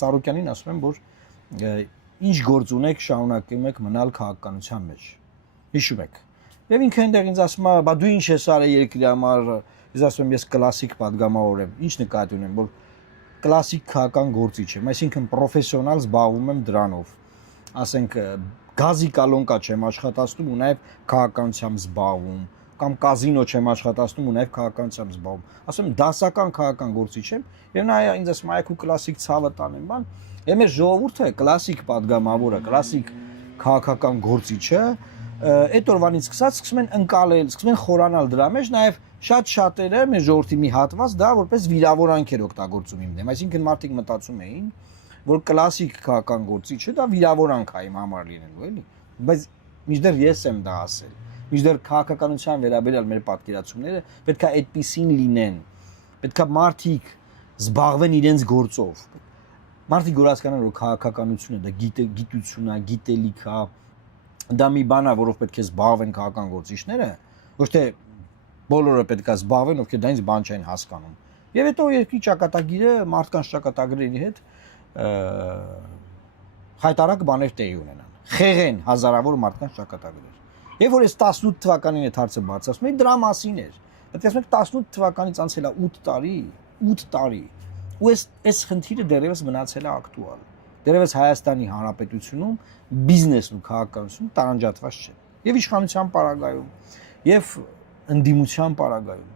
Ծառուկյանին ասում եմ, որ ինչ գործ ունեք, շարունակում եք մնալ քաղաքականության մեջ։ Հիշում եք։ Եվ ինքը այնտեղ ինձ ասում է, բա դու ինչ ես արել երկրի համար, ես ասում եմ, ես կլասիկ падգամավոր եմ։ Ինչ նկատի ունեմ, որ կլասիկ քաղաքական գործիչ եմ, այսինքն պրոֆեսիոնալ զբաղվում եմ դրանով։ Ասենք գազի կալոնկա չեմ աշխատացնում ու նաև քաղաքականությամբ զբաղվում, կամ կազինո չեմ աշխատացնում ու նաև քաղաքականությամբ զբաղվում։ Ասում եմ, դասական քաղաքական գործիչ եմ, եւ նա ինձ ասում է, այքու կլասիկ ցավը տանեմ, բան։ Եվ մեր ժողովուրդը կլասիկ падգամավորը, կլասիկ քաղաքական գործիչը այդ օրվանից սկսում են ընկալել, սկսում են խորանալ դրա մեջ, նաև շատ-շատերը մեր ժողովրդի մի հատված դա որպես վիրավորանք էր օգտագործում իմ դեմ, այսինքն մարդիկ մտածում էին, որ կլասիկ քաղաքական գործիչը դա վիրավորանք է իմ համար լինելու, էլի, բայց մինչդեռ ես եմ դա ասել, մինչդեռ քաղաքականության վերաբերյալ մեր պատկերացումները պետք է այդպիսին լինեն, պետք է մարդիկ զբաղվեն իրենց գործով, մարդիկ որ հասկանան, որ քաղաքականությունը դա գիտություն է, գիտելիք է, դա մի բան է, որով պետք է զբաղվեն քաղաքական գործիչները, ոչ թե բոլորը պետք է զբաղվեն, ովքեր դա ինձ բան չեն հասկանում։ Եվ հետո երկրի ճակատագիրը մարդկանց ճակատագրերի հետ հայտարարակ բաներ տեղի ունենան։ Խեղեն հազարավոր մարդկանց ճակատագրեր։ Եվ որ այս 18 թվականին այդ հարցը բարձրացնում էի, դրա մասին էր։ Պետք է ասենք 18 թվականից անցել է 8 տարի։ Ու այս խնդիրը դեռևս մնացել է ակտուալ։ Դեռևս Հայաստանի Հանրապետությունում բիզնեսն ու քաղաքականությունը տարանջատված չէ։ Եվ իշխանության պարագայում, եւ ընդդիմության պարագայում։